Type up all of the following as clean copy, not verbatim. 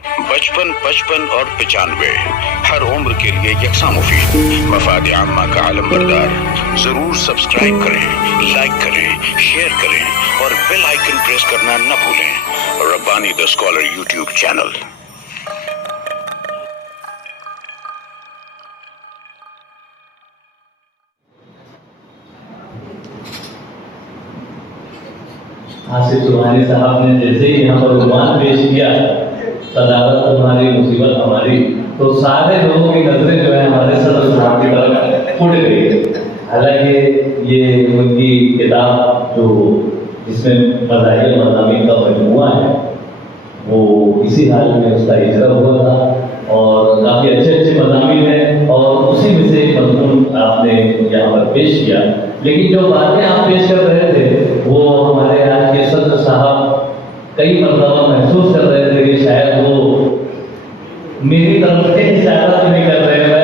55, 55 और 95 हर उम्र के लिए यकसा मुफीद। मफाद आम्मा का आलम बरदार। जरूर सब्सक्राइब करें, लाइक करें, शेयर करें और बेल आइकन प्रेस करना न भूलें। Rabbani the scholar YouTube channel. Asif Subhani साहब ने जैसे ही यहाँ पर रुमान पेश किया, सदारत तुम्हारी मुसीबत हमारी, तो सारे लोगों की नजरें जो है हमारे सदर साहब की तरफ उड़ गई। हालांकि ये उनकी किताब जो जिसमें मज़ाहिर मज़ामीन का मजमूआ है, वो इसी हाल में उसका इजरा हुआ था और काफ़ी अच्छे अच्छे मज़ामीन हैं और उसी में से एक मजमून आपने यहाँ पर पेश किया। लेकिन जो बातें आप पेश कर रहे थे वो हमारे आज के सदर साहब कई मरतबा महसूस कर रहे थे कि शायद वो मेरी तरफ से इशारा नहीं कर रहे हैं।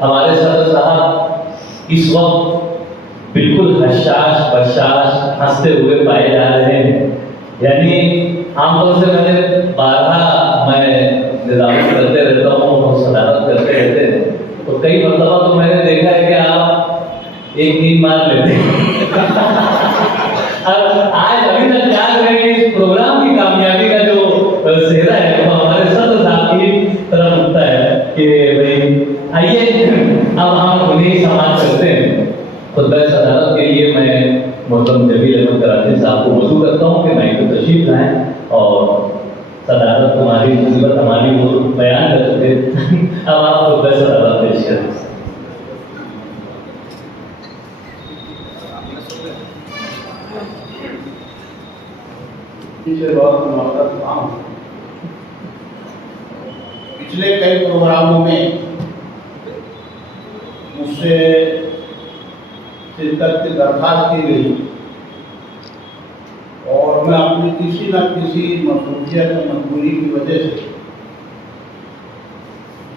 हमारे सदर साहब इस वक्त बिल्कुल हशाश बशाश हंसते हुए पाए जा रहे हैं। यानी आमतौर से मैंने 12 मैं निजामत करते रहता हूँ और सदारत करते रहते हैं, तो कई मरतबा तो मैंने देखा है कि आप एक नींद मार लेते हैं। आज अभी तक जाग रहे हैं। इस प्रोग्राम की कामयाबी का जो सेहरा है वो हमारे सदर साहब की तरफ उठता है कि भाई आइए अब हम उन्हें समाज करते हैं। खुतबा सदारत के लिए मैं मोहतरम जबील अहमद कराची साहब को वसूल करता हूँ कि माइक पर तशरीफ लाएं और सदारत तुम्हारी मुसीबत हमारी वो बयान कर चुके। अब आप खुतबा सदारत पेश करें। पिछले कई प्रोग्रामों में मुझसे शिरकत की दरख्वास्त की गई और मैं अपनी किसी न किसी मसरूफियत या मजबूरी की वजह से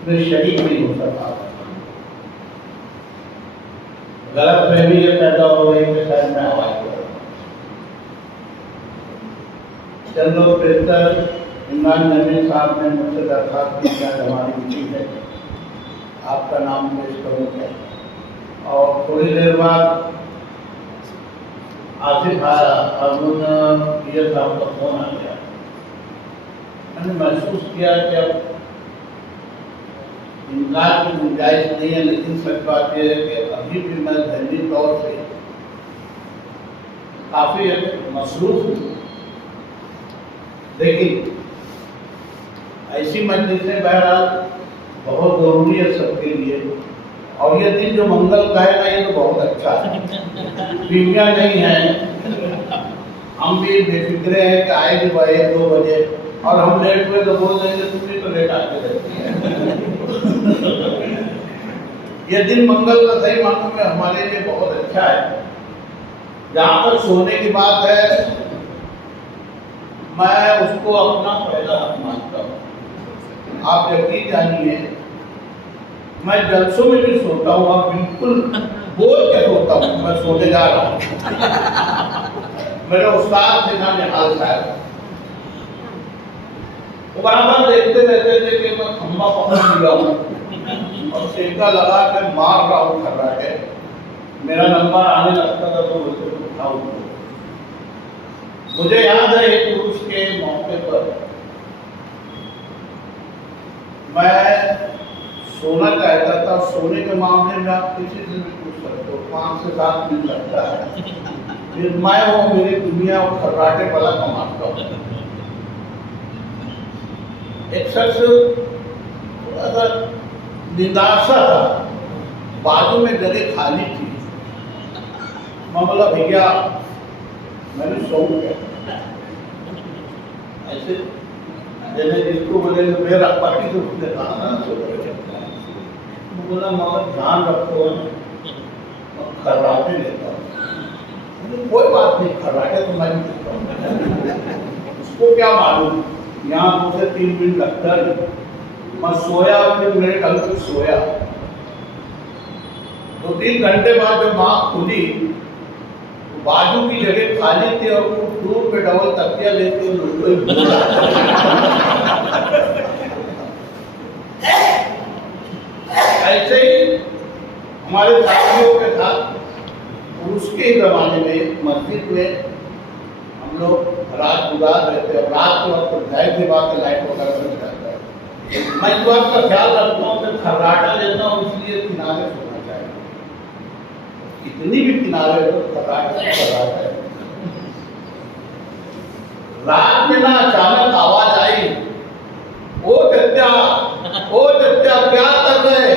मैं शरीक नहीं हो सका। गलत फहमी ये पैदा हो गई कि शायद मैं हवाई कर रहा हूँ। चंद लोग बेहतर इमरान नबी साहब ने मुझसे दरख्वास्त की कि हमारी मीटिंग है, आपका नाम पेश करूँ क्या। और थोड़ी देर बाद आसिफ अहमद साहब का फोन आ गया। मैंने महसूस किया कि अब इनकार की गुंजाइश नहीं है, लेकिन सच बात यह है कि अभी भी मैं जहनी तौर से काफ़ी मसरूफ हूँ। लेकिन ऐसी मजलिसें बहरहाल बहुत ज़रूरी है सबके लिए। और ये दिन जो मंगल का है ना, ये तो बहुत अच्छा है। बीवियाँ नहीं है, हम भी बेफिक्रे हैं कि आएगी 1-2 बजे और हम लेट हुए तो बोल देंगे तुम भी तो लेट आते रहती है। ये दिन मंगल का सही मानों में हमारे लिए बहुत अच्छा है। जहाँ पर सोने की बात है, मैं उसको अपना पहला हक मानता हूँ। आप यकीन जानिए, मैं जलसों में भी सोता हूँ और बिल्कुल बोल के सोता हूँ मैं सोने जा रहा हूँ। मेरे उस्ताद थे ना निहाल साहब, वो बराबर देखते रहते थे कि मैं खम्बा पकड़ लिया हूँ और सेका लगा कर मार रहा हूँ खर्रा के। मेरा नंबर आने लगता था तो मुझे उठाऊँ। मुझे याद है एक पुरुष के मौके पर मैं सोना चाहता था। सोने के मामले में आप किसी से भी पूछ सकते हो, 5 से 7 मिल सकता है। फिर मैं वो मेरी दुनिया और खर्राटे वाला कमाता हूँ। एक शख्स थोड़ा सा निराशा था, बाजू में जगह खाली थी। मैं बोला भैया मैंने सो गया। ऐसे जैसे जिसको बोले मेरा पार्टी से उसने कहा बोला मगर ध्यान रखो, खर्राटे लेता हूँ। कोई बात नहीं, खर्राटे तो मैं भी लेता हूँ। उसको क्या मालूम, यहाँ मुझे 3 मिनट लगता है। मैं सोया, फिर मेरे ढंग से सोया। 2-3 घंटे बाद जब आँख खुली, बाजू की जगह खाली थी और दूर पे डबल तकिया लेके ऐसे ही हमारे साथियों के साथ उसके ही ज़माने में मस्जिद में हम लोग रात गुजार रहे थे। और रात के वक्त जाहिर सी बात है लाइट वगैरह नहीं रहता है। मैं इस बात का ख्याल रखता हूँ कि खर्राटा लेता हूँ इसलिए किनारे सोना चाहिए। कितनी भी किनारे हो खर्राटा है। रात में ना अचानक आवाज आई, ओ चचा क्या कर रहे?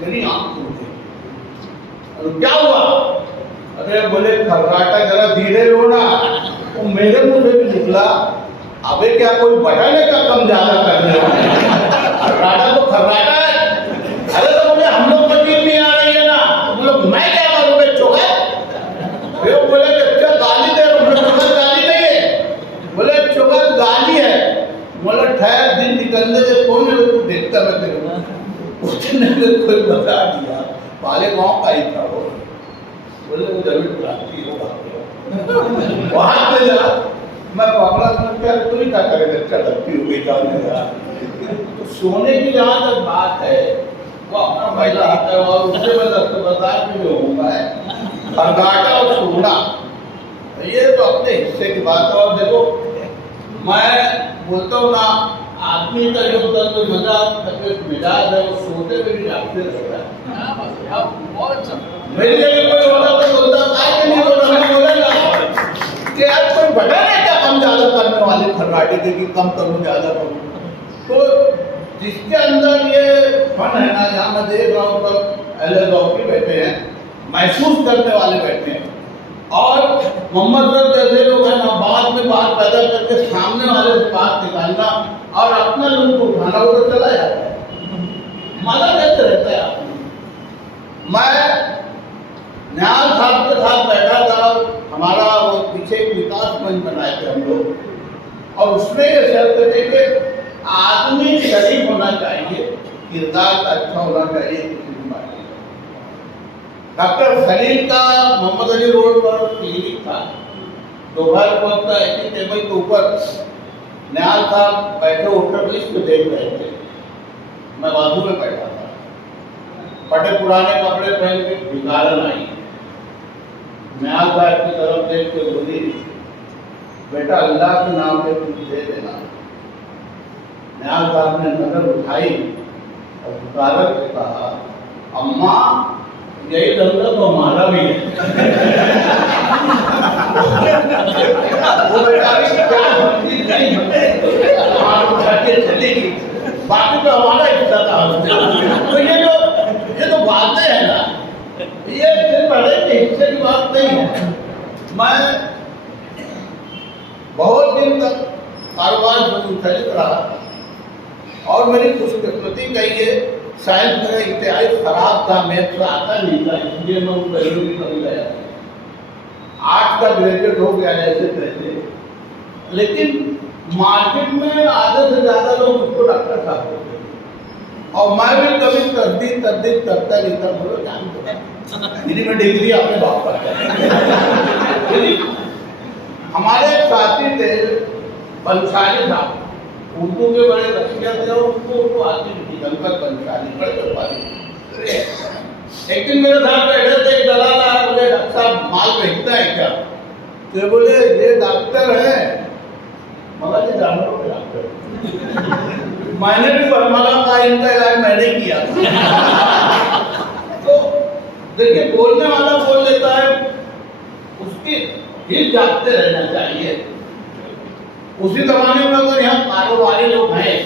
मेरी आंख खुल गई। क्या हुआ? अरे बोले खर्राटा जरा धीरे लो ना। तो मेरे मुंह से भी निकला, अबे क्या कोई बटन है का कम ज्यादा करने वाला? खर्राटा तो खर्राटा है। अरे तो बोले हम लोग को नींद नहीं आ रही है ना। तो बोले मैं क्या करूँ बे चौगत? बोले अच्छा गाली दे रहा हूँ। चौगत गाली नहीं है। बोले चौगत गाली है। बोले ठहर दिन निकलने से कौन है तू देखता मैं तेरे को। उसने कोई बता दिया, पाले गाँव का ही था वो। बोले वो जमीन प्लास्टिक होगा वहां पे जा। मैं पकड़ा क्या तू ही क्या करेगा? अच्छा लगती हो गई जाने। तो सोने की जहाँ तक बात है वो अपना महिला आता है और उससे मैं दस्तबरदार भी होऊंगा है। खरगाटा और सोना ये तो अपने हिस्से की बात है। और देखो मैं बोलता हूँ ना, आदमी का जो तक मजा मिजाज है वो सोते में भी जागते रहता है। मेरी जगह कोई होता तो बोलता है कि नहीं बोलता, मैं बोलेगा कि यार कोई बटन है क्या कम ज्यादा करने वाले खर्राटे के कि कम करूँ ज्यादा करूँ? तो जिसके अंदर ये फन है ना, जहाँ मैं देख रहा हूँ तब एलेजॉफी बैठे हैं, महसूस करने वाले बैठे हैं। और मोहम्मद रफ जैसे लोग हैं ना, बाद में बात पैदा करके सामने वाले से बात निकालना और अपना लोग को उठाना, वो तो चला जाता है। मजा कैसे रहता है आप? मैं न्याल साहब के साथ बैठा था, हमारा वो पीछे विकास मंच बनाए थे हम लोग, और उसमें ये शर्त थे कि आदमी शरीफ होना चाहिए, किरदार का अच्छा होना चाहिए। डॉक्टर खलील का मोहम्मद अली रोड पर क्लिनिक था। दोपहर वक्त ऐसी टेबल के ऊपर न्याल साहब बैठे वोटर लिस्ट देख रहे थे, मैं बाजू में बैठा था। बड़े पुराने कपड़े पहन के भिखारन आई, न्याल साहब की तरफ देख के बोली, बेटा अल्लाह के नाम पे कुछ दे देना। न्याल साहब ने नजर उठाई और भिखारन से कहा, अम्मा यही धंधा तो हमारा भी है। वो बेचारी चलेगी, बाकी तो हमारा हिस्सा था। तो ये तो बातें हैं ना, ये सिर्फ बड़े के हिस्से की बात नहीं है। मैं बहुत दिन तक कारोबार में मुंसलिक रहा और मेरी खुशकिस्मती कहिए साइंस मेरा इंतहाई खराब था, मैथ्स आता नहीं था, इसलिए मैं उन पहलू की कमी गया। 8 का ग्रेजुएट हो गया जैसे तैसे, लेकिन मार्केट में आधे से ज्यादा लोग उसको डॉक्टर साहब होते हैं और मैं भी कभी तरदीद करता नहीं था। बोलो जानते मेरी में डिग्री अपने बाप पर। हमारे एक साथी थे बंसाली साहब, उर्दू के बड़े रसिया थे और उनको आती थी गलत बंसाली, बड़े व्यापारी। एक दिन मेरे साथ बैठे थे, एक दलाल आया, बोले डॉक्टर साहब माल बेचता है क्या? तो बोले ये डॉक्टर है, मगर ये जानवरों के डॉक्टर। मैंने भी बर्मला का इनका इलाज मैंने किया। तो देखिए बोलने वाला बोल लेता है, उसकी हिल जागते रहना चाहिए। उसी जमाने में अगर यहाँ कारोबारी लोग हैं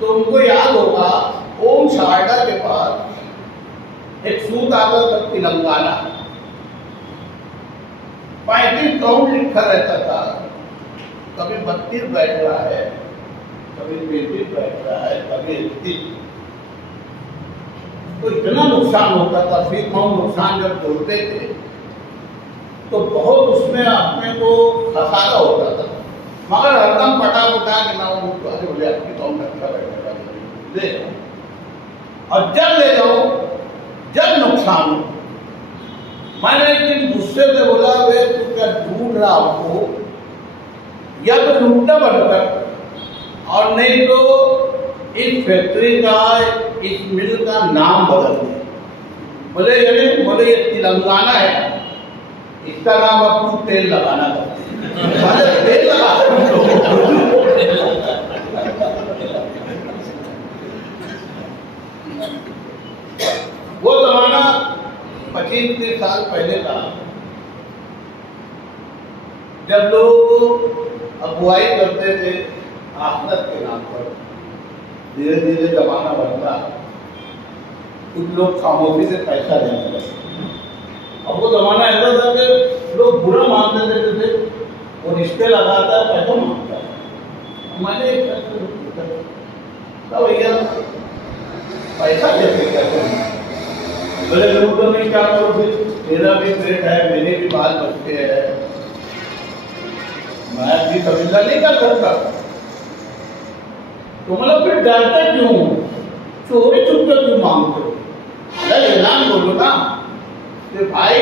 तो उनको याद होगा ओम शारदा के पास एक सूत आता था तेलंगाना, 35 काउंट लिखा रहता था। कभी 32 बैठ रहा है, कभी 33 बैठ रहा है, कभी 31। तो इतना नुकसान होता था। फिर हम नुकसान जब बोलते थे तो बहुत उसमें अपने को खसारा होता था, मगर हरदम पटा के ना बोले आपकी काउंट अच्छा बैठेगा ले, और जब ले जाओ जब नुकसान हो। मैंने एक दिन गुस्से से बोला, वे तू क्या ढूंढ रहा आपको, या तो लूटना बनकर और नहीं तो इस फैक्ट्री का, इस मिल का नाम बदल दिया। बोले ये तेलंगाना है, इसका नाम अब तू तेल लगाना करते तेल लगा। वो जमाना 25-30 साल पहले का, जब लोग अगुवाई करते थे आखिरत के नाम पर। धीरे धीरे जमाना बढ़ता, कुछ लोग खामोशी से पैसा देने लगे। अब वो जमाना ऐसा था कि लोग बुरा मानते थे, वो रिश्ते लगाता है, पैसा मांगता है। मैंने भैया पैसा देते क्या करूँ? बोले लोग तो नहीं, क्या करो फिर, मेरा भी पेट है, मेरे भी बाल बच्चे हैं, मैं भी कबीला नहीं कर सकता। तो मतलब फिर डरते क्यों, चोरी छुप कर क्यों मांगते हो? ऐलान बोलो ना कि भाई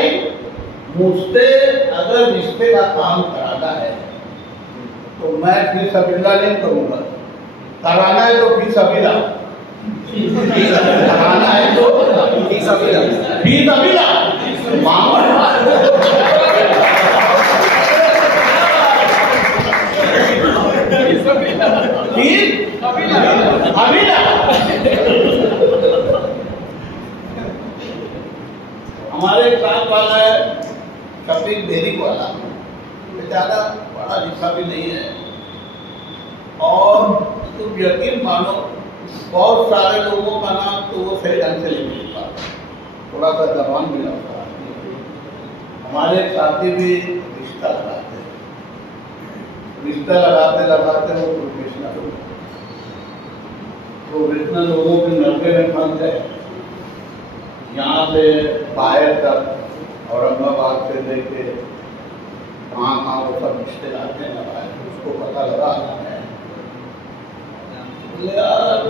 मुझसे अगर रिश्ते का काम कराना है तो मैं फिर सबीला नहीं करूँगा। कराना है तो फिर सबीला, कराना है तो फिर सबीला हमारे साथ वाला है कपिल बेरिक वाला, बेचारा पढ़ा लिखा भी नहीं है, और तुम यकीन मानो बहुत सारे लोगों का नाम तो वो सही ढंग से नहीं मिल पाता, थोड़ा सा जबान भी लगता है। हमारे साथी भी रिश्ता लगाते लगाते वो प्रोफेशनल हो गए। प्रोफेशनल लोगों के नलके में फंस गए, यहाँ से बाहर तक औरंगाबाद से लेके कहाँ वो सब रिश्ते लाते हैं ना, उसको पता लगा यार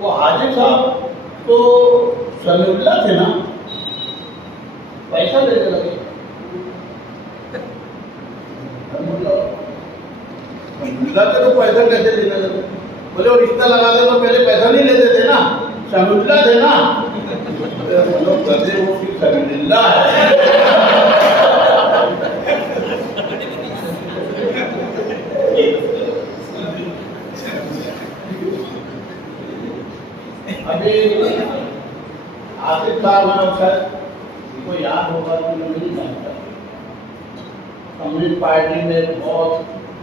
वो हाजिर साहब तो समीउल्ला थे ना, पैसा देने लगे। समीउल्ला थे तो पैसा कैसे देने लगे? बोले वो रिश्ता लगाते तो पहले पैसा नहीं लेते थे ना, समीउल्ला थे ना, लोग कहते वो फिर समीउल्ला है। अभी आसिफ साहब है, शायद उनको याद होगा कि मैं नहीं जानता, कम्युनिस्ट पार्टी में बहुत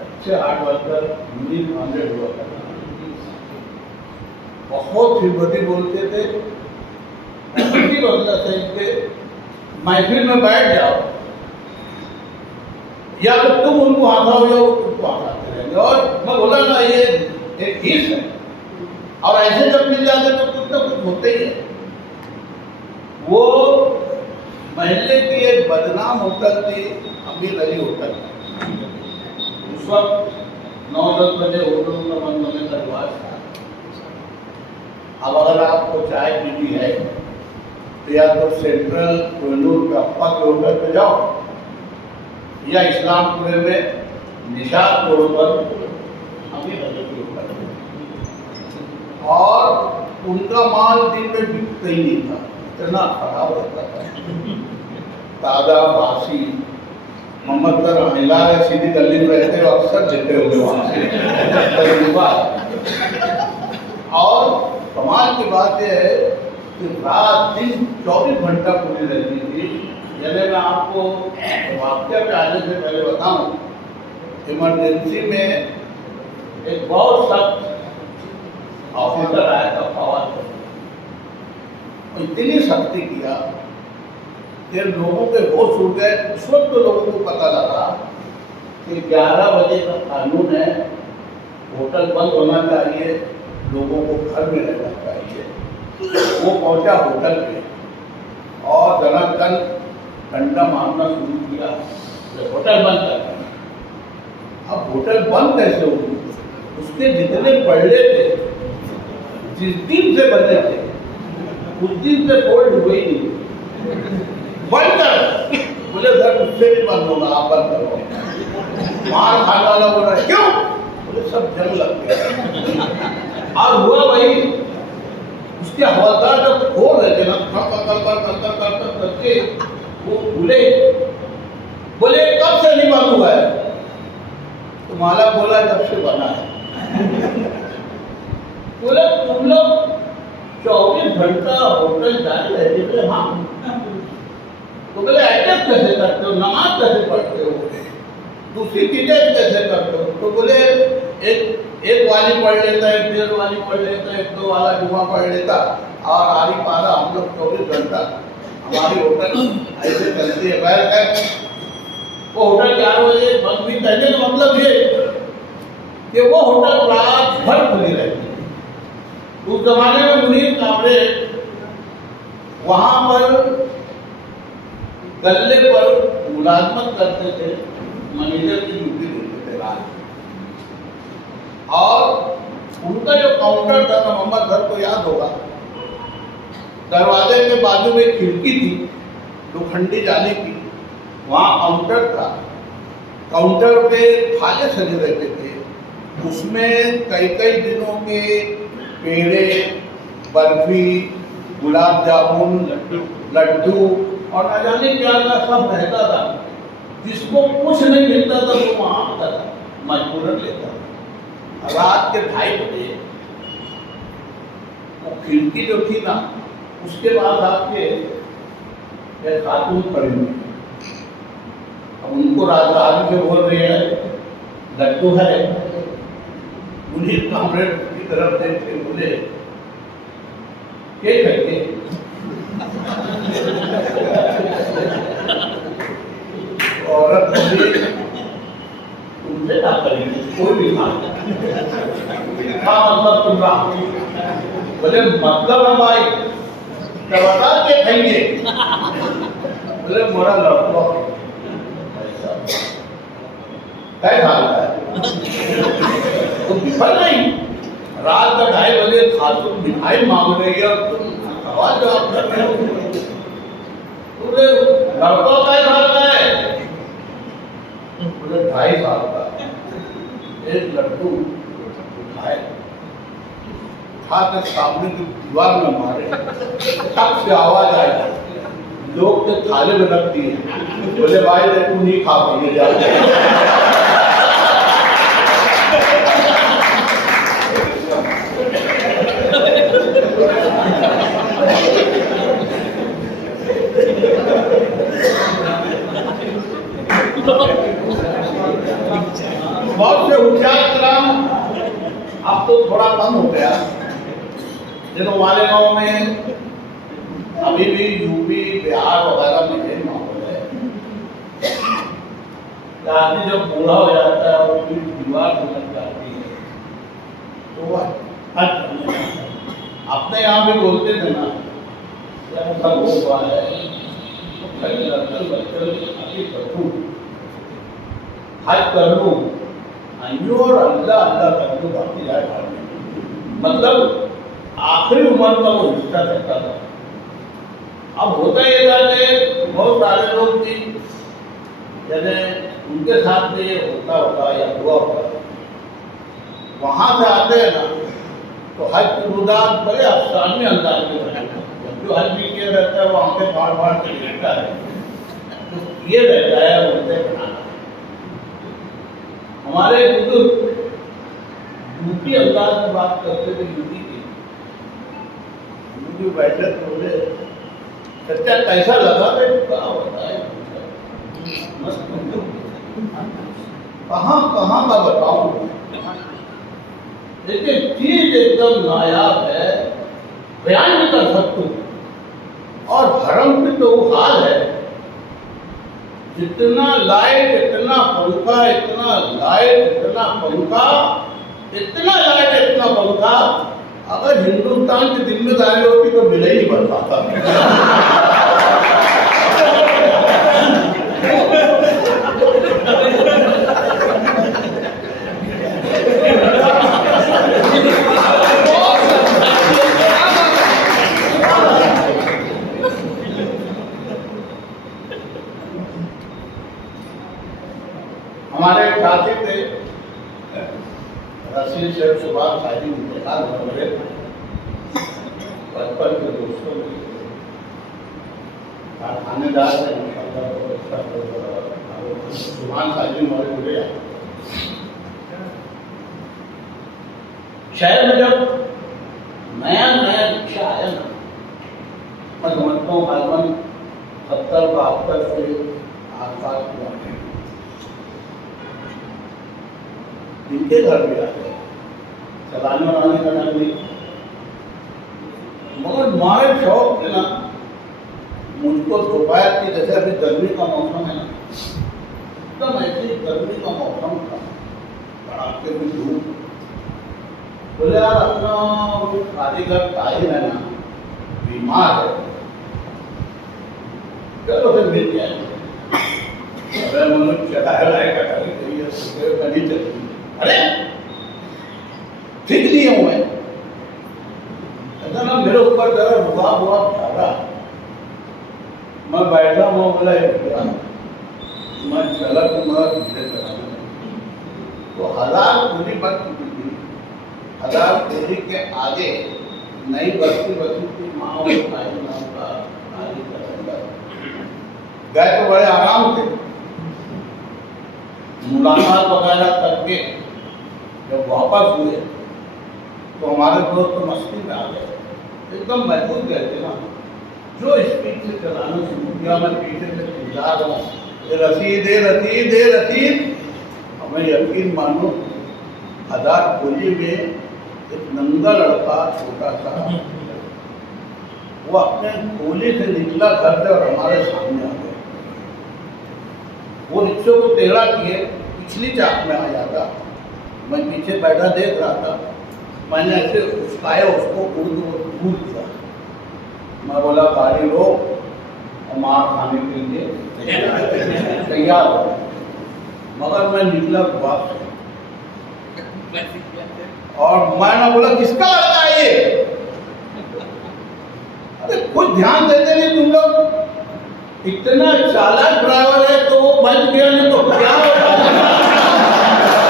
अच्छे हार्ड वर्कर मीर कांग्रेस हुआ करता, बहुत फिरबदी बोलते थे। के महफिल में बैठ जाओ, या तो तुम उनको हंसाओ या वो तुमको हंसाते रहेंगे। और मैं बोला ना, ये एक हिस्स है, और ऐसे जब मिल जाते तो कुछ ना कुछ होते ही है। वो महल्ले की एक बदनाम होटल थी, अमीर अली होटल। उस वक्त 9-10 बजे होटलों का बंद होने का रिवाज था। अब अगर आपको चाय पीनी है तो या तो सेंट्रल कोहिनूर के अप्पा के होटल पे जाओ, या इस्लामपुर में निशाद रोड पर अमीर अली के होटल। और उनका माल दिन में बिकता ही नहीं था, इतना खराब रहता था, ताज़ा बासी। मोहम्मद सर महिला सीधी गली में रहते हो, अक्सर देते होंगे वहाँ से। और कमाल की बात यह है कि रात दिन 24 घंटा पूरी रहती थी। यानी मैं आपको वाक्य पे आने से पहले बताऊं, इमरजेंसी में एक बहुत सख्त ऑफिसर आया था फवाद, इतनी सख्ती किया कि लोगों के होश उड़ गए। उस वक्त तो लोगों को पता लगा कि 11 बजे का कानून है, होटल बंद होना चाहिए, लोगों को घर में रहना चाहिए। वो पहुंचा होटल पे और दनादन डंडा मारना शुरू किया, होटल बंद कर। अब होटल बंद कैसे होगी? उसके जितने पढ़ले थे, जिस दिन से बने थे, उस दिन से फोल्ड हुई नहीं, बंद कर। बोले सर मुझसे भी बंद होगा, आप बंद करो। मार खाने वाला बोल रहा है, क्यों? बोले सब जंग लग गया। और हुआ भाई, उसके हवलदार जब खोल रहे थे ना, कर करके वो खुले, बोले कब से नहीं बंद हुआ है? तो मालक बोला जब से बना है। बोले तुम लोग 24 घंटा होटल जाते रहते थे? हाँ। तो बोले एडजस्ट कैसे करते हो, नमाज कैसे पढ़ते हो, दूसरी चीजें कैसे करते हो? तो बोले एक वाली पढ़ लेता है, 1.5 वाली पढ़ लेता है, 1-2 वाला जुमा पढ़ लेता, और आरी पारा हम लोग 24 घंटा हमारी होटल ऐसे चलती है। बैठ वो होटल 4 बजे बंद भी करने का मतलब ये कि वो होटल रात भर खुली रहती है। उस जमाने में मुनीर कामरे वहां पर गल्ले पर मुलाजमत करते थे, मैनेजर की ड्यूटी देते थे रात। और उनका जो काउंटर था ना, मोहम्मद घर को याद होगा, दरवाजे के बाजू में खिड़की थी लोखंडी जाली की, वहाँ काउंटर था। काउंटर पे थाले सजे रहते थे, उसमें कई कई दिनों के पेड़े, बर्फी, गुलाब जामुन, लड्डू और न जाने क्या सब रहता था। जिसको कुछ नहीं मिलता था वो वहाँ आता था, मजबूरन लेता था। रात के 2:30 बजे वो खिड़की जो थी ना, उसके बाद आपके एक खातून पड़ी हुई, अब उनको राजधानी के बोल रहे हैं लड्डू है। उन्हीं कामरेड की तरफ देख के बोले क्या करके? औरत बोली तुमसे क्या करेंगे, कोई भी बात क्या मतलब तुम रहा? बोले मतलब है भाई क्या बता के खाएंगे? बोले मोरा लड़का क्या खा रहा है? तो विफल नहीं, रात का 2:30 बजे खातून मिठाई मांग रही है और तुम सवाल जवाब कर रहे हो। बोले लड़का क्या खा रहा है? बोले 2.5 साल का। एक लड्डू उठाए, खाते सामने की दीवार में मारे, टक से आवाज आई, लोग तो थाले में रख दिए। बोले भाई देखो नहीं खा पाएंगे जाते। बहुत से उच्चार कराम अब तो थोड़ा कम हो गया। देखो हमारे गाँव में अभी भी यूपी बिहार वगैरह में यही माहौल है। आदमी जब बूढ़ा हो जाता है और फिर दीवार समझ जाती है तो वह अपने यहाँ भी बोलते थे ना, ऐसा हुआ है हज कर लूँ और अल्लाह अल्लाह कर लूँ बाकी जाए भाड़ में। मतलब आखिरी उम्र का वो हिस्सा रहता था। अब होता ये था कि बहुत सारे लोग भी जैसे उनके साथ में ये होता होगा या हुआ होगा, वहाँ से आते हैं ना तो हज की रुदात बड़े अफसानी अंदाज में बनाते हैं। जो हज भी किया रहता है वो आंखें फाड़ फाड़ के देखता है, तो ये रहता है उनसे बनाना। हमारे बुजुर्ग यूपी अंदाज में बात करते थे, यूपी की बैठे बोले सच्चा कैसा लगा? क्या बताए, कहाँ कहाँ का बताऊं? देखिए चीज एकदम नायाब है, बयान नहीं कर सकती। और धर्म की तो वो हाल है, जितना लाइट इतना पंखा, इतना लाइट इतना पंखा, इतना लाइट इतना पंखा, अगर हिंदुस्तान की जिम्मेदारी होती तो बिल ही नहीं बन पाता। हमारे साथी थे रसी से शेख सुभाष शादी इंतकाल हो गए, बचपन के दोस्तों में थानेदार है सुभाष शादी हमारे जुड़े। शहर में जब नया नया रिक्शा आया ना, मैं समझता हूँ लगभग 70-72 से आसपास हुआ है, इनके घर भी आते चलाने वाने का डर नहीं, मगर हमारे शौक है ना, मुझको दोपहर की जैसे अभी गर्मी का मौसम है ना, एकदम ऐसे गर्मी का मौसम था, कड़ाके में धूप, बोले यार अपना कारीगर ताहिर है ना, बीमार है, चलो फिर मिल जाए। अरे मनुष्य चलाया लाएगा कहीं चलती, अरे ठीक नहीं हूं मैं, ऐसा ना मेरे ऊपर जरा रुआ हुआ था, मैं बैठा हूँ, बोला मैं चला तुम्हारा धीरे चलाना, तो 1000 पूरी बच चुकी थी, 1000 पूरी के आगे नई बस्ती की माँ और भाई नाम का गए तो बड़े आराम से मुलाकात वगैरह करके जब वापस हुए तो हमारे दोस्त मस्ती में आ गए, एकदम महफूज गए थे ना, जो स्पीड से चलाना शुरू किया, मैं पीछे से चिल्ला रहा हूँ रसीद रसीद रसीद। हमें यकीन मानो 1000 गोली में एक नंगा लड़का छोटा सा, वो अपने गोली से निकला घर से और हमारे सामने आ गया, वो रिक्शे को टेढ़ा किए पिछली चाक में आ जाता, मैं पीछे बैठा देख रहा था, मैंने ऐसे उछलाया उसको, कूद दिया, मैं बोला गाड़ी रोक और मार खाने के लिए तैयार हो, मगर मैं निकला बाप से और मैंने बोला किसका लड़का है ये, अरे कुछ ध्यान देते नहीं तुम लोग, इतना चालाक ड्राइवर है तो वो बच गया, नहीं तो क्या होगा।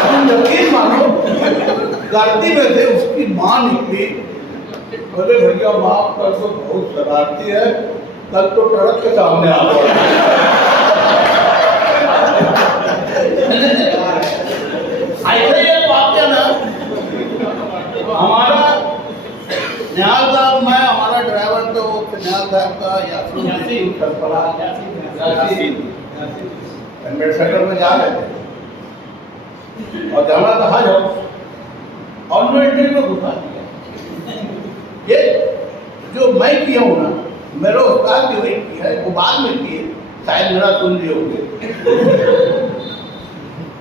तुम यकीन मानो गलती में से उसकी माँ निकली, बोले भैया माफ कर दो, बहुत शरारती है, कल तो ट्रक के सामने आ ऐसे ये वाक्य ना, हमारा न्याल साहब, मैं हमारा ड्राइवर तो न्याल साहब का यासीन एम्बेसडर में जा रहे थे और जाना था हज, और मैं इंटरव्यू में घुसा दिया। ये जो मैं किया हूँ ना, मेरा उस्ताद भी वही किया है, वो बाद में किए, शायद मेरा सुन लिए होंगे।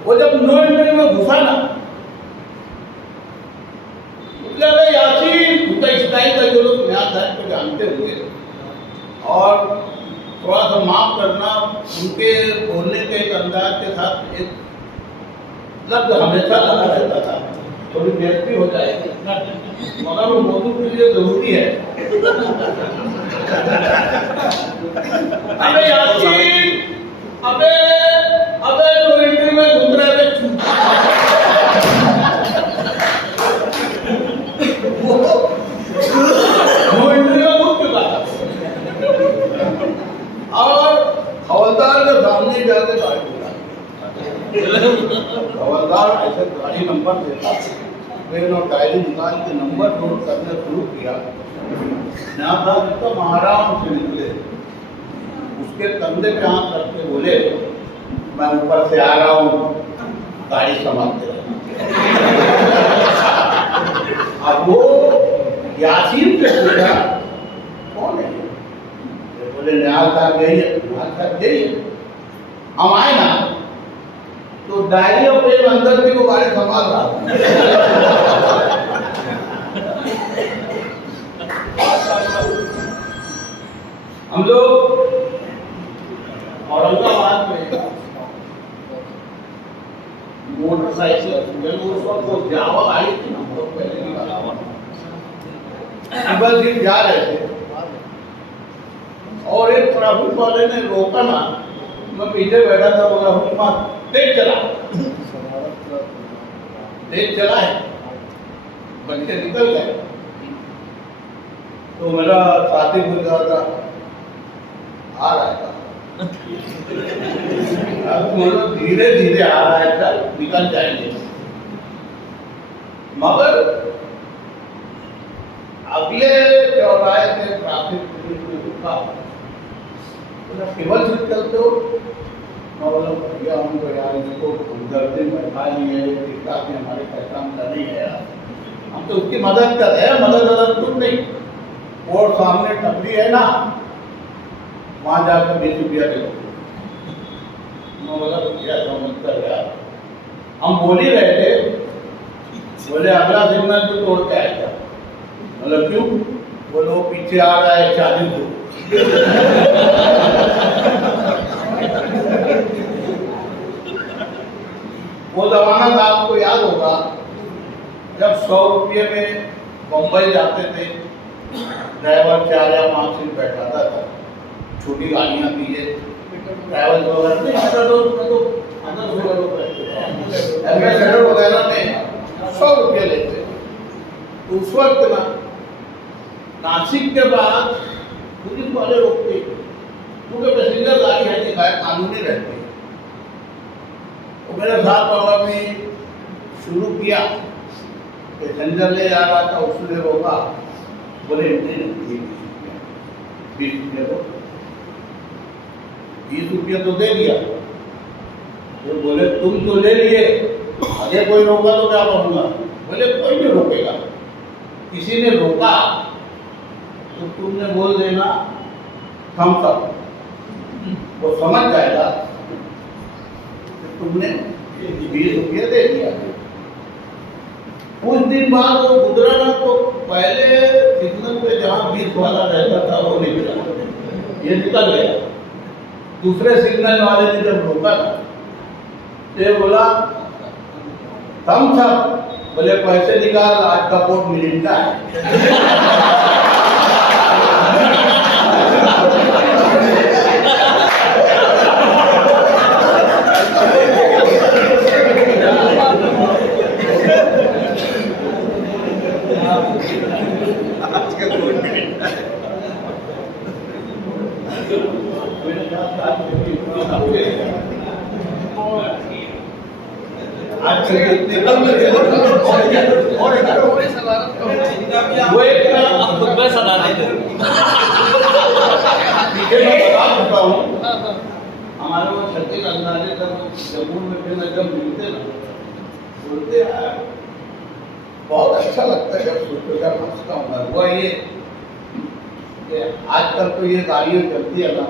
वो जब नो इंटरव्यू में घुसा ना, यासीन उनका स्टाइल का जो लोग न्याय साहब को जानते हुए, और थोड़ा सा माफ करना, उनके बोलने के एक अंदाज के साथ एक लफ्ज हमेशा लगा रहता था, थोड़ी बेइज्जती हो जाएगी, मगर वो मौजूद के लिए जरूरी है। अबे यासीन, अबे अबे तो इंटरव्यू में घूम रहे थे, वो इंटरव्यू में घूम चुका था और हवलदार के सामने जाके गाड़ी उड़ा, हवलदार ऐसे गाड़ी नंबर देता, फिर वो डायरी निकाल के नंबर नोट करना शुरू किया, यहाँ था तो आराम से निकले, उसके कंधे पे हाथ रख के बोले मैं ऊपर से आ रहा हूँ, गाड़ी संभालते रहना। अब वो यासीन से पूछा कौन है, बोले न्याल साहब गई है, न्याल साहब गई, हम आए ना, तो डायरी और पेन अंदर थी, वो गाड़ी संभाल रहा था। हम लोग औरंगाबाद में मोटरसाइकिल को जावा गाड़ी थी ना, बहुत पहले की बात, दिन जा रहे थे और एक ट्रैफिक वाले ने रोका ना, मैं पीछे बैठा था, बोला हुक्मा तेज चला, तेज चला है, बच्चे निकल गए। तो मेरा साथी बोल रहा था आ रहा था, धीरे धीरे आ रहा है था, निकल जाएंगे। मगर अगले चौराहे से ट्रैफिक पुलिस ने रुका, केवल से चलते हो। भैया हमको यार इसको 10 दिन बैठा लिए, हमारे पहचान का नहीं है यार, हम तो उसकी मदद कर रहे हैं, मदद कुछ नहीं। और सामने टपरी है ना, वहां जाकर 20 रुपया दे दो। मैं बोला भैया समझ कर यार, हम बोल ही रहे थे। बोले अगला सिग्नल तो तोड़ के आएगा। मतलब क्यों? बोलो पीछे आ रहा है 40 दो। वो जमाना था, आपको याद होगा जब 100 रुपये में बम्बई जाते थे, ड्राइवर 4 या 5 सीट बैठाता था। छोटी गाड़ियाँ थी ये, ट्रैवल वगैरह एम्बेसडर वगैरह में 100 रुपये लेते। तो उस वक्त ना नासिक के बाद पुलिस वाले रोकते, क्योंकि पैसेंजर गाड़ी है नहीं, कानूनी रहती है। तो मेरे साथ वाला भी शुरू किया, पैसेंजर ले जा रहा था, उसने रोका। बोले 20 रुपये दो। 20 रुपये तो दे दिया। तो बोले तुम तो ले लिए, आगे कोई रोका तो क्या करूँगा? बोले कोई नहीं रोकेगा। किसी ने रोका तो तुमने बोल देना थम्स अप, वो समझ जाएगा कि तुमने 20 रुपये दे दिया। कुछ दिन बाद वो गुजरा ना, तो पहले सिग्नल पे जहाँ 20 वाला रहता था वो निकला, ये निकल गया। दूसरे सिग्नल वाले ने जब रोका ना, तो बोला थम्स अप। बोले पैसे निकाल, आज का कोट मिनट का है। हमारे वो छत्तीस अंदाजे जम्मू में जब मिलते ना, बोलते यार बहुत अच्छा लगता है जब सोचते का हंसता हूँ। हुआ ये आजकल तो ये गाड़ियाँ चलती है ना,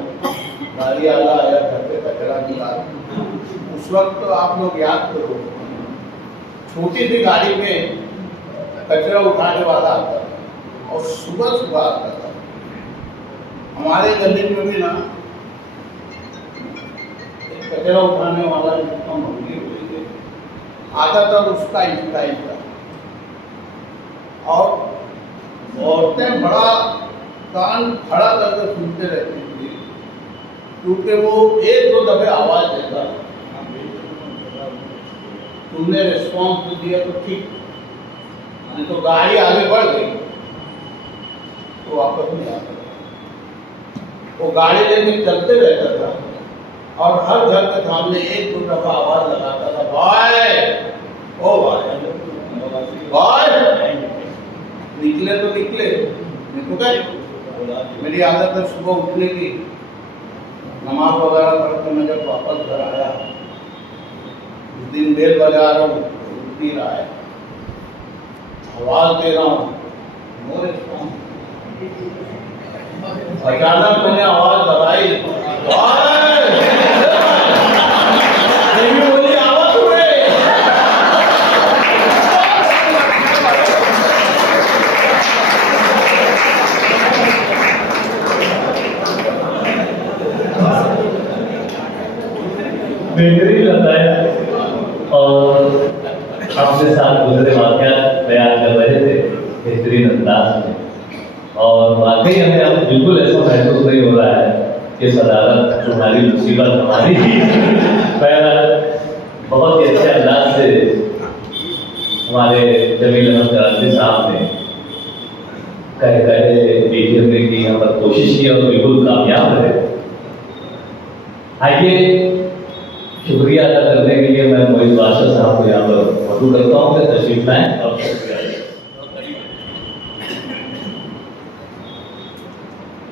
गाड़ी आला आया घर पे कचरा निकाल। उस वक्त तो आप लोग याद करो, छोटी सी गाड़ी में कचरा उठाने वाला आता था और सुबह सुबह आता था। हमारे गली में भी ना कचरा उठाने वाला आता था, उसका इंतजाम था। और औरतें बड़ा कान खड़ा करके सुनते रहती थी, क्योंकि वो 1-2 दफे आवाज देता। तुमने रिस्पॉन्स तो दिया तो ठीक, नहीं तो गाड़ी आगे बढ़ गई तो वापस नहीं आता। वो गाड़ी लेके चलते रहता था और हर घर के सामने 1-2 दफा आवाज लगाता था, भाई ओ भाई निकले तो निकले, नहीं तो क्या। मेरी आदत है सुबह उठने की, नमाज वगैरह पढ़ के मैं जब वापस घर आया, उस दिन बेल बजा रहा हूँ, उठ नहीं रहा है, आवाज दे रहा हूँ, नो रिस्पॉन्स। अचानक मैंने आवाज लगाई, बोली आवाज हुए। बेहतरीन लगता है और अपने साथ गुजरे वाक़यात बयान कर रहे थे बेहतरीन अंदाज में। और वाकई हमें अब बिल्कुल ऐसा महसूस नहीं हो रहा है कि सदारत तुम्हारी मुसीबत हमारी। बहुत ही अच्छे अंदाज से हमारे जमील अहमद कराची साहब ने कहे देखने की यहाँ पर कोशिश की और बिल्कुल कामयाब रहे। आइए शुक्रिया अदा करने के लिए मैं मोहित बादशाह साहब को यहाँ पर मौजूद करता हूँ कि तशरीफ लाएं और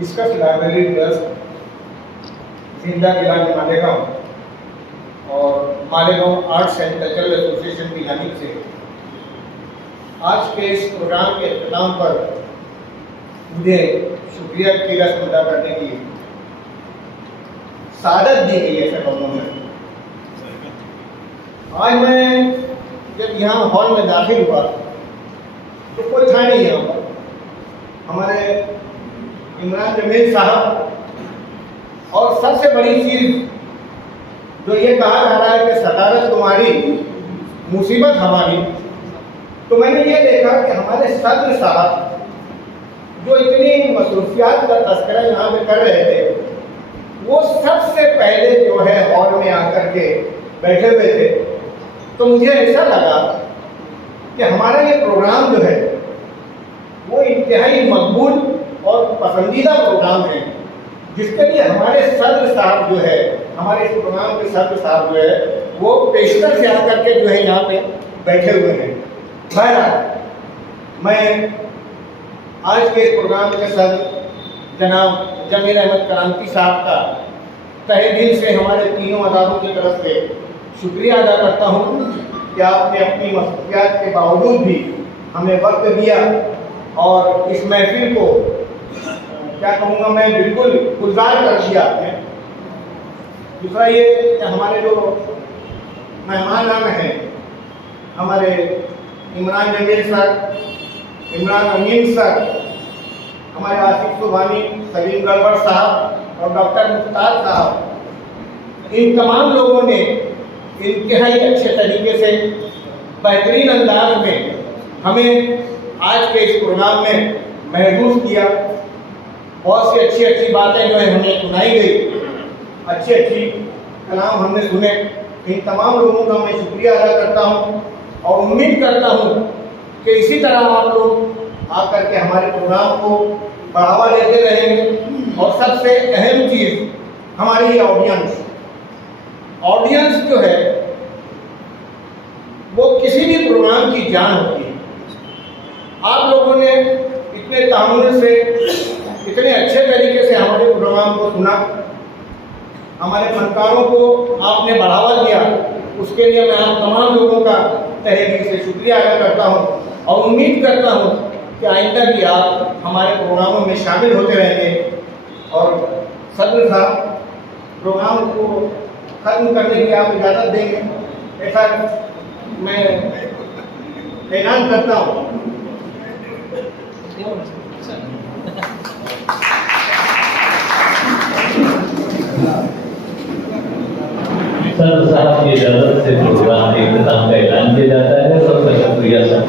डिस्कस लाइब्रेरी ट्रस्ट जिंदा इलाज मालेगांव और Malegaon arts and cultural association की जानिब से आज के इस प्रोग्राम के अख्ताम पर मुझे शुक्रिया की रस्म अदा करने की सादत दी गई है शब्दों में। आज मैं जब यहाँ हॉल में दाखिल हुआ तो कोई था नहीं यहाँ पर। हमारे इमरान जमील साहब और सबसे बड़ी चीज़ जो ये कहा जा रहा है कि सदारत तुम्हारी मुसीबत हमारी, तो मैंने ये देखा कि हमारे सदर साहब जो इतनी मसरूफियात का तस्करा यहाँ पे कर रहे थे, वो सबसे पहले जो है हॉल में आकर के बैठे हुए थे। तो मुझे ऐसा लगा कि हमारा ये प्रोग्राम जो है वो इंतहाई मकबूल और पसंदीदा प्रोग्राम है, जिसके लिए हमारे सदर साहब जो है, हमारे इस प्रोग्राम के सदर साहब जो है वो पेशतर से आकर के जो है यहाँ पे बैठे हुए हैं। बहरहाल मैं आज के इस प्रोग्राम के सदर जनाब जमील अहमद कराची साहब का तहे दिल से हमारे तीनों अदारों की तरफ से शुक्रिया अदा करता हूँ कि आपने अपनी मसरूफियात के बावजूद भी हमें वक्त दिया और इस महफिल को क्या कहूँगा मैं बिल्कुल गुलजार कर दिया आपने। दूसरा ये कि हमारे जो मेहमान हैं, हमारे इमरान जमील सर, इमरान अमीन सर, हमारे आसिफ सुबानी, सलीम गड़बड़ साहब और डॉक्टर मुख्तार साहब, इन तमाम लोगों ने इंतहाई अच्छे तरीके से बेहतरीन अंदाज में हमें आज के इस प्रोग्राम में महसूस किया। बहुत सी अच्छी अच्छी बातें जो है हमें सुनाई गई, अच्छी अच्छी कलाम हमने सुने। इन तमाम लोगों का मैं शुक्रिया अदा करता हूँ और उम्मीद करता हूँ कि इसी तरह आप लोग आकर के हमारे प्रोग्राम को बढ़ावा देते रहेंगे। और सबसे अहम चीज़ हमारी ऑडियंस जो है वो किसी भी प्रोग्राम की जान होती है। आप लोगों ने इतने तामुल से, इतने अच्छे तरीके से हमारे प्रोग्राम को सुना, हमारे फनकारों को आपने बढ़ावा दिया, उसके लिए मैं आप तमाम लोगों का तहे दिल से शुक्रिया अदा करता हूँ और उम्मीद करता हूँ कि आइंदा भी आप हमारे प्रोग्रामों में शामिल होते रहेंगे। और सदर साहब प्रोग्राम को ख़त्म करने की आप इजाज़त देंगे, ऐसा मैं ऐलान करता हूँ। सर साहब की इजाजत से प्रोग्राम के इख्तिताम का ऐलान किया जाता है। सबका शुक्रिया सर।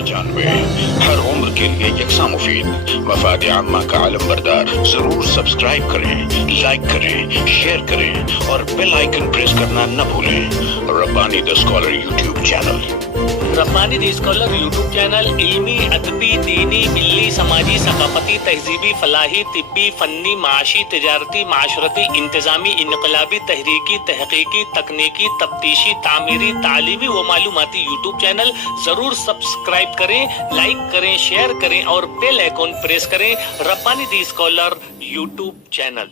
95 हर उम्र के लिए यकसा मुफीद, मफाद आम्मा का आलम बरदार। जरूर सब्सक्राइब करें, लाइक करें, शेयर करें और बेल आइकन प्रेस करना न भूलें। Rabbani the scholar YouTube channel. Rabbani the scholar YouTube channel इल्मी, अदबी, दीनी, मिल्ली, समाजी, सकाफती, तहजीबी, फलाही, तिब्बी, फन्नी, माशी, तिजारती, माशरती, इंतजामी, इनकलाबी, तहरीकी, तहकीकी, तकनीकी, तफ्तीशी, तामीरी, तालीमी व मालूमाती यूट्यूब चैनल। जरूर सब्सक्राइब करें, लाइक करें, शेयर करें और बेल आइकन प्रेस करें। Rabbani the scholar YouTube channel.